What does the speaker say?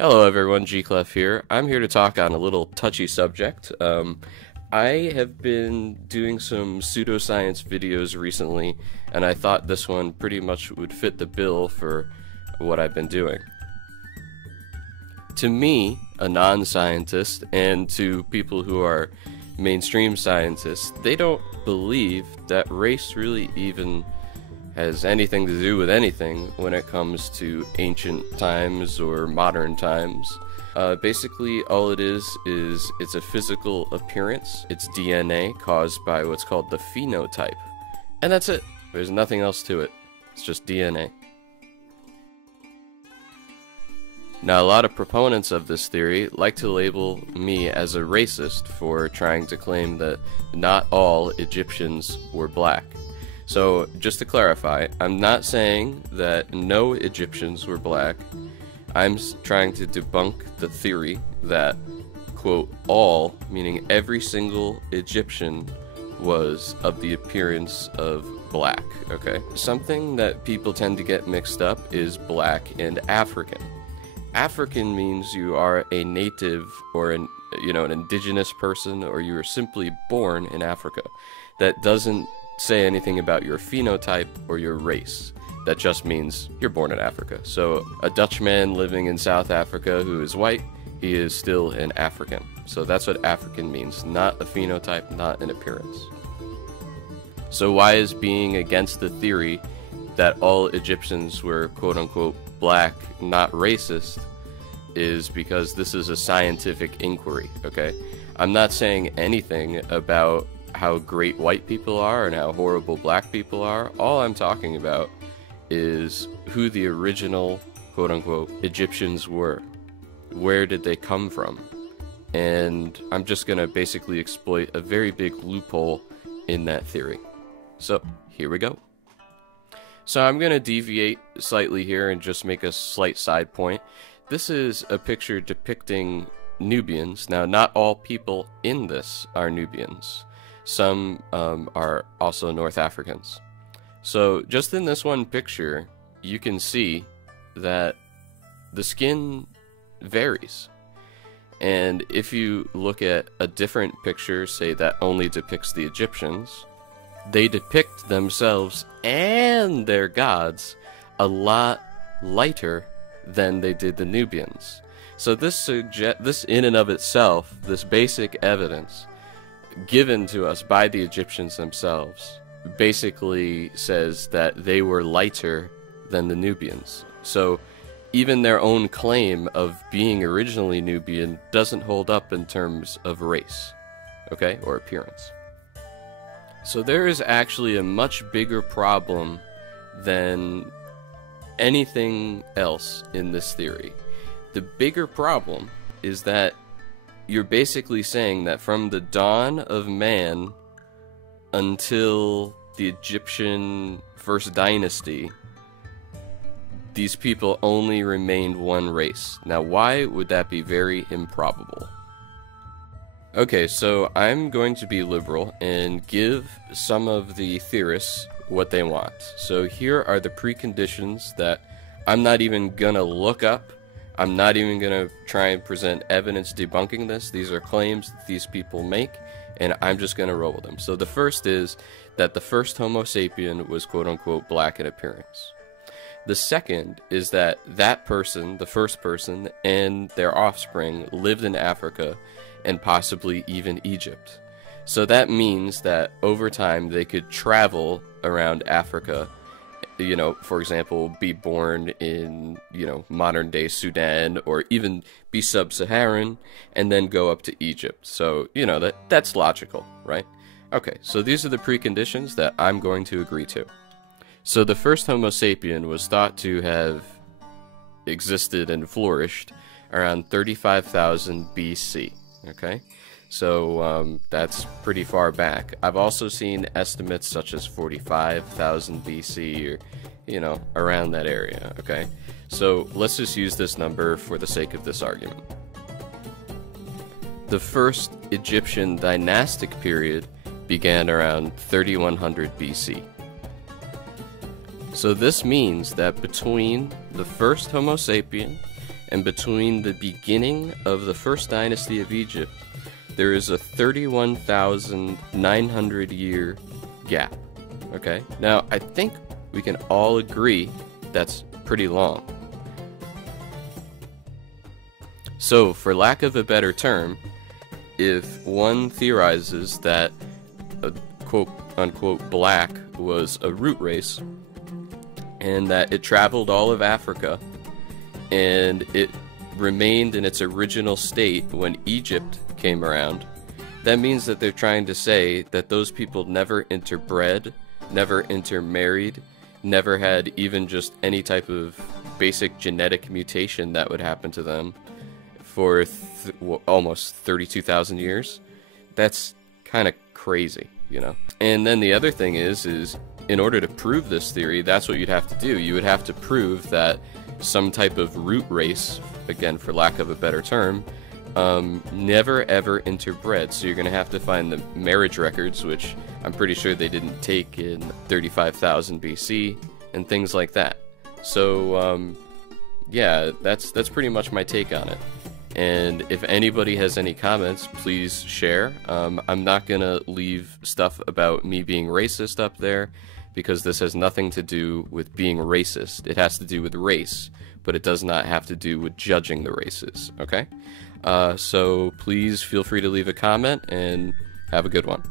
Hello everyone, GCleph here. I'm here to talk on a little touchy subject. I have been doing some pseudoscience videos recently, and I thought this one pretty much would fit the bill for what I've been doing. To me, a non-scientist, and to people who are mainstream scientists, they don't believe that race really even has anything to do with anything when it comes to ancient times or modern times. Basically, all it is it's a physical appearance. It's DNA caused by what's called the phenotype. And that's it. There's nothing else to it. It's just DNA. Now, a lot of proponents of this theory like to label me as a racist for trying to claim that not all Egyptians were black. So, just to clarify, I'm not saying that no Egyptians were black. I'm trying to debunk the theory that, quote, all, meaning every single Egyptian, was of the appearance of black, okay? Something that people tend to get mixed up is black and African. African means you are a native or an indigenous person, or you are simply born in Africa. That doesn't say anything about your phenotype or your race. That just means you're born in Africa. So a Dutchman living in South Africa who is white, he is still an African. So that's what African means, not a phenotype, not an appearance. So why is being against the theory that all Egyptians were quote-unquote black not racist is because this is a scientific inquiry, okay? I'm not saying anything about how great white people are and how horrible black people are. All I'm talking about is who the original quote-unquote Egyptians were. Where did they come from? And I'm just gonna basically exploit a very big loophole in that theory. So here we go. So I'm gonna deviate slightly here and just make a slight side point. This is a picture depicting Nubians. Now, not all people in this are Nubians. Some are also North Africans. So just in this one picture, you can see that the skin varies. And if you look at a different picture, say that only depicts the Egyptians, they depict themselves and their gods a lot lighter than they did the Nubians. So this in and of itself, this basic evidence given to us by the Egyptians themselves, basically says that they were lighter than the Nubians. So even their own claim of being originally Nubian doesn't hold up in terms of race, okay, or appearance. So there is actually a much bigger problem than anything else in this theory. The bigger problem is that you're basically saying that from the dawn of man until the Egyptian first dynasty, these people only remained one race. Now, why would that be very improbable? Okay, so I'm going to be liberal and give some of the theorists what they want. So here are the preconditions that I'm not even gonna look up. I'm not even going to try and present evidence debunking this. These are claims that these people make, and I'm just going to roll with them. So the first is that the first Homo sapien was quote-unquote black in appearance. The second is that that person, the first person, and their offspring lived in Africa and possibly even Egypt. So that means that over time they could travel around Africa, you know, for example, be born in, modern day Sudan, or even be sub-Saharan and then go up to Egypt. So, that's logical, right? Okay, so these are the preconditions that I'm going to agree to. So the first Homo sapien was thought to have existed and flourished around 35,000 BC, okay? So that's pretty far back. I've also seen estimates such as 45,000 BC, or, around that area, okay? So let's just use this number for the sake of this argument. The first Egyptian dynastic period began around 3100 BC. So this means that between the first Homo sapien And between the beginning of the first dynasty of Egypt, there is a 31,900 year gap. Okay? Now, I think we can all agree that's pretty long. So, for lack of a better term, if one theorizes that a quote-unquote black was a root race, and that it traveled all of Africa, and it remained in its original state when Egypt came around, that means that they're trying to say that those people never interbred, never intermarried, never had even just any type of basic genetic mutation that would happen to them for almost 32,000 years. That's kind of crazy, you know? And then the other thing is in order to prove this theory, that's what you'd have to do. You would have to prove that some type of root race, again, for lack of a better term, never ever interbred. So you're going to have to find the marriage records, which I'm pretty sure they didn't take in 35,000 BC, and things like that. So, yeah, that's pretty much my take on it. And if anybody has any comments, please share. I'm not going to leave stuff about me being racist up there, because this has nothing to do with being racist. It has to do with race, but it does not have to do with judging the races, okay? So please feel free to leave a comment, and have a good one.